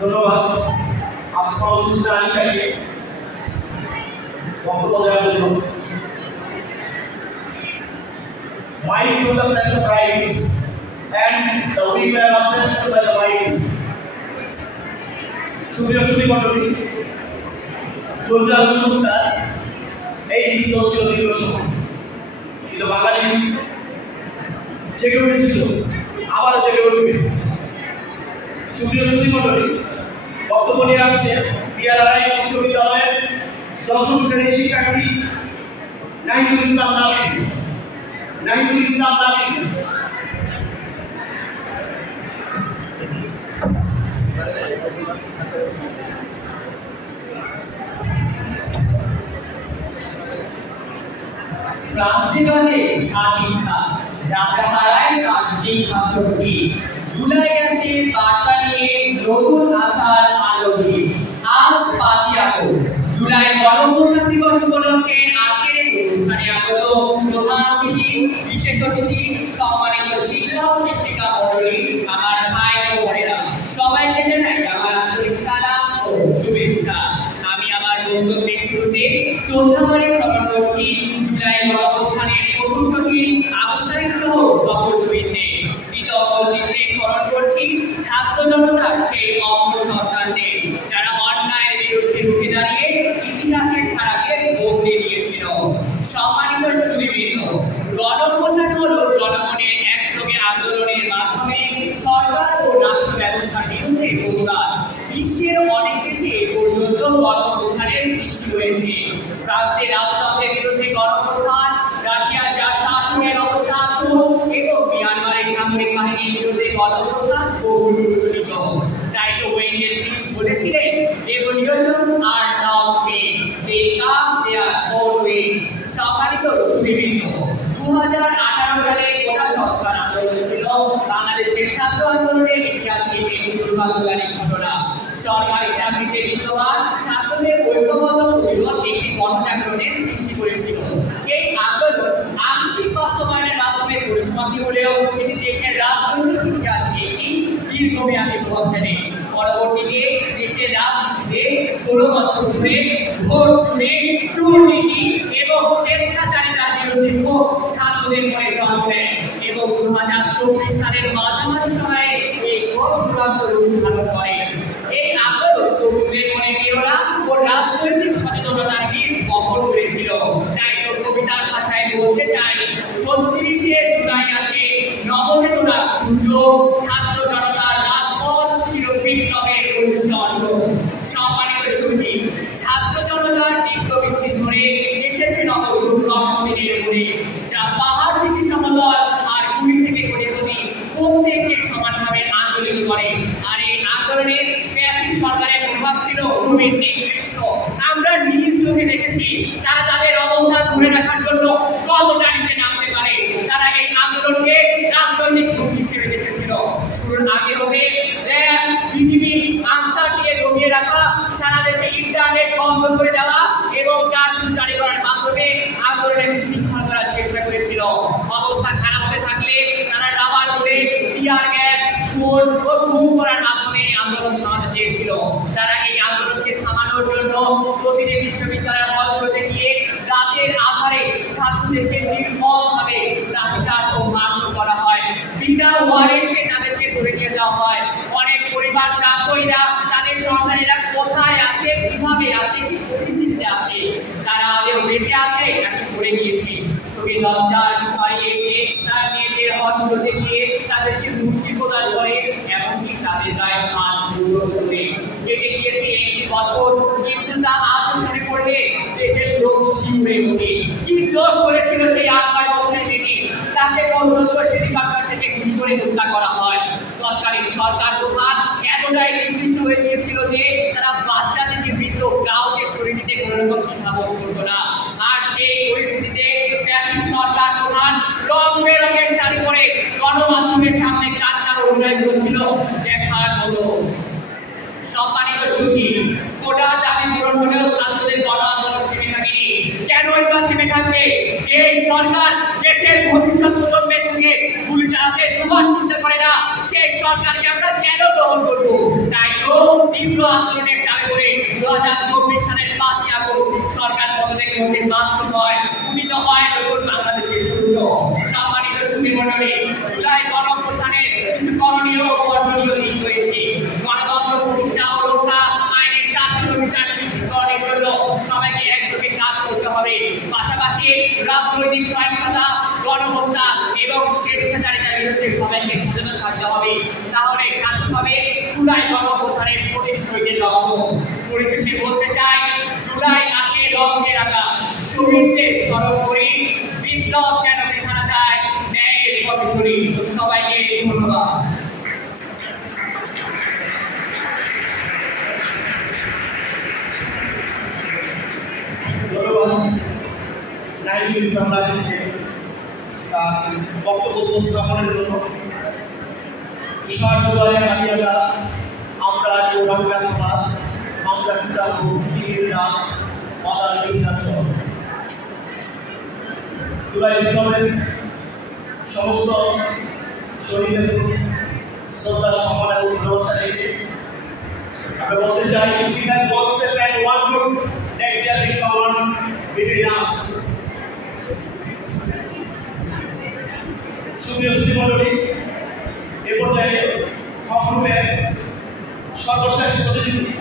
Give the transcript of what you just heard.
ধন্যবাদ আসমাউল হোসেন আলীকে বক্তব্য দেওয়ার জন্য। Mind to the press of right and the we were oppressed by the mind. সুপ্রিয় মণ্ডলী, চলছে আন্দোলনটা এই নীতি ছিল দীর্ঘ সময়, কিন্তু বাঙালি জেগে উঠেছিল, আবার জেগে উঠবে। সুপ্রিয় মণ্ডলী, বক্তব্য নিয়ে আসছে বিআরআই উচ্চ বিদ্যালয়ের 10ম শ্রেণীর শিক্ষার্থী নাহিদুল ইসলাম নাবিল। ফ্রান্সে বাজে স্বাধীনতা, যাত্রা হারায় তার সিংহাসনটি। জুলাই আসে বার্তা নিয়ে নতুন আশার আলো দিয়ে। আজ 5ই আগস্ট, জুলাই গণঅভ্যুত্থান দিবস উপলক্ষে আজকের এই অনুষ্ঠানে আগত প্রধান অতিথি, বিশেষ অতিথি, সম্মানিত শিক্ষক শিক্ষিকা মণ্ডলী, আমার ভাই ও বোনেরা, সবাইকে জানাই আমার আন্তরিক সালাম ও শুভেচ্ছা। আমি আমার বক্তব্যের শুরুতে শ্রদ্ধাভরে স্মরণ করছি জুলাই গণঅভ্যুত্থানের প্রথম শহীদ আবু সাঈদ সহ সকল শহীদদের। কৃতজ্ঞ চিত্তে স্মরণ করছি ছাত্র জনতার সেই অমর সন্তানদের, যারা অন্যায়ের বিরুদ্ধে রুখে দাঁড়িয়ে ইতিহাসের ধারাকে বদলে দিয়েছিল। সম্মানিত সুধীবৃন্দ, গণঅভ্যুত্থান হলো জনগণের একযোগে আন্দোলনের মাধ্যমে সরকার ও রাষ্ট্র ব্যবস্থার বিরুদ্ধে প্রতিবাদ। বিশ্বের অনেক দেশে এ পর্যন্ত গণঅভ্যুত্থানের সৃষ্টি হয়েছে। ফ্রান্সের রাষ্ট্রযন্ত্রের বিরুদ্ধে গণঅভ্যুত্থান, রাশিয়ার যা শাসনের অবসান এবং মিয়ানমারের সামরিক বাহিনীর বিরুদ্ধে গণঅভ্যুত্থান বহুল প্রচলিত। তাই তো ওয়েন্ডেল ফিলিপস বলেছিলেন, revolutions are not made, they come their own way. সম্মানিত সুধীবৃন্দ, 2018 সালে কোটা সংস্কার আন্দোলন ছিল বাংলাদেশের ছাত্র আন্দোলনের ইতিহাসে একটি দুর্ভাগ্যজনক ঘটনা। সরকারি চাকরিতে বিদ্যমান ছাত্রদের ঐক্যবদ্ধ প্রতিরোধ একটি গণজাগরণের সৃষ্টি করেছিল। এই আন্দোলন আংশিক বাস্তবায়নের মাধ্যমে পরিসমাপ্তি হলেও এটি দেশের রাজনৈতিক ইতিহাসে একটি দীর্ঘমেয়াদী প্রভাব ফেলে। পরবর্তীতে দেশের রাজনীতিতে 16 বছর ধরে ভোট চুরি, দুর্নীতি এবং স্বেচ্ছাচারিতার বিরুদ্ধে ক্ষোভ ছাত্রদের মনে জন্ম নেয় এবং 2024 সালের মাঝামাঝি সময়ে এই ক্ষোভ চূড়ান্ত রূপ ধারণ করে। এই আন্দোলন তরুণদের মনে প্রেরণা ও রাজনৈতিক সচেতনতার বীজ বপন করেছিল। তাই তো কবিতার ভাষায় বলতে চাই, 36শে জুলাই আসে নবচেতনার দুর্যোগ, ছাত্র জনতার রাজপথ চির বিপ্লবের অনুসরণ। সম্মানিত সুধী, ছাত্র জনতার বিপ্লবী ধরে এসেছে নবযুগ কর্মদিনের মনে, যা পাহাড় থেকে সমতল আর ভূমি থেকে কোটিপতি প্রত্যেককে সমানভাবে আন্দোলিত করে। আর এই আন্দোলনে ফ্যাসিস্ট সরকারের প্রভাব ছিল খুবই নিকৃষ্ট। আমরা নিজ চোখে দেখেছি তারা তাদের অবস্থান ধরে রাখার জন্য কতটা নিচে নামতে পারে। তারা এই আন্দোলনকে রাজনৈতিক গ্রুপ হিসেবে দেখেছিল। শুরুর আগে হবে র্যাব, বিজিবি, আনসার দিয়ে জমিয়ে রাখা, সারা দেশে ইন্টারনেট বন্ধ করে দেওয়া এবং কারফিউ জারি করার মাধ্যমে আন্দোলনের বিশৃঙ্খলা করার চেষ্টা করেছিল। অবস্থা খারাপ হতে থাকলে তারা রাবার বুলেট, টিয়ার গ্যাস, খুন ও গুম করার মাধ্যমে আন্দোলন থামাতে চেয়েছিল। তারা এই আন্দোলনকে থামানোর জন্য প্রতিটি বিশ্ববিদ্যালয়ের হলগুলোতে গিয়ে রাতের আধারে ছাত্রদেরকে নির্মমভাবে লাঠিচার্জ ও মারধর করা হয়। বিনা ওয়ারেন্টে তাদেরকে ধরে নিয়ে যাওয়া হয়। অনেক পরিবার জানতই না তাদের সন্তানেরা কোথায় আছে, কিভাবে আছে, কি পরিস্থিতিতে আছে, তারা আদৌ বেঁচে আছে নাকি মরে গিয়েছে। খুবই লজ্জার বিষয় এই যে তারা মেয়েদের হলগুলোতে গিয়ে তাদেরকে মুক্তি প্রদান করে, এমনকি তাদের গায়ে হাত মুঠো করে। কেটে গিয়েছে 1 বছর, কিন্তু তা আজও মনে পড়লে দেহের লোক শিউরে ওঠে। কি দোষ করেছিল সেই 8 বছরের মেয়েটি? তাকে পর্যন্ত হেলিকপ্টার থেকে গুলি করে হত্যা করা হয়। তৎকালীন সরকার প্রধান এতটাই নির্দিষ্ট হয়ে গিয়েছিল যে তারা বাচ্চা থেকে বৃদ্ধ কাউকে শরীর দিতে কোনো রকম দ্বিধাবোধ করতো না। আর সেই পরিস্থিতিতে ফ্যাসিস্ট সরকার প্রধান রং বেরঙের শাড়ি পরে গণমাধ্যমের সামনে কান্নার অভিনয় করেছিল, দেখার মতো। সম্মানিত সুধী, কোটা দাবি পূরণ হলেও ছাত্রদের গণ আন্দোলন থেমে থাকেনি। কেনই বা থেমে থাকবে? যে সরকার দেশের ভবিষ্যৎ প্রজন্মের দিকে গুলি চালাতে দুবার চিন্তা করে না, সেই সরকারকে আমরা কেন গ্রহণ করবো? তাই তো তীব্র আন্দোলনের চাপে পড়ে 2024 সালের 5ই আগস্ট সরকার পদত্যাগ করতে বাধ্য হয়, উন্নীত হয় নতুন বাংলাদেশের সূর্য। সম্মানিত সুধীমণ্ডলী, জুলাই গণঅভ্যুত্থানের কিছু করণীয় ও বর্জনীয় দিক রয়েছে। গণতন্ত্র প্রতিষ্ঠা ও রক্ষা, আইনের শাসন ও বিচার নিশ্চিতকরণের জন্য সবাইকে একযোগে কাজ করতে হবে। পাশাপাশি রাজনৈতিক সহিংসতা, গণহত্যা এবং স্বেচ্ছাচারিতার বিরুদ্ধে সবাইকে সচেতন থাকতে হবে। তাহলে শান্তভাবে জুলাই গণঅভ্যুত্থানের কঠিন শহীদের লক্ষ্য। পরিশেষে বলতে চাই, জুলাই আসে লক্ষ্যে রাখা, শহীদদের স্মরণ করি, বিপ্লব যেন বৃথা না যায়, ন্যায়ের পথে চলি। সবাইকে ধন্যবাদ। বক্তব্য উপস্থাপনের জন্য আমরা জুলাই বিপ্লবের সমস্ত শহীদদের শ্রদ্ধা সম্মান এবং ভালোবাসা রেখে আমরা বলতে চাই, we have one step and one group that there be powers between us. সুপ্রিয় শ্রীমণ্ডলী, এ পর্যায়ে গ্রুপের সর্বশেষ প্রতিনিধি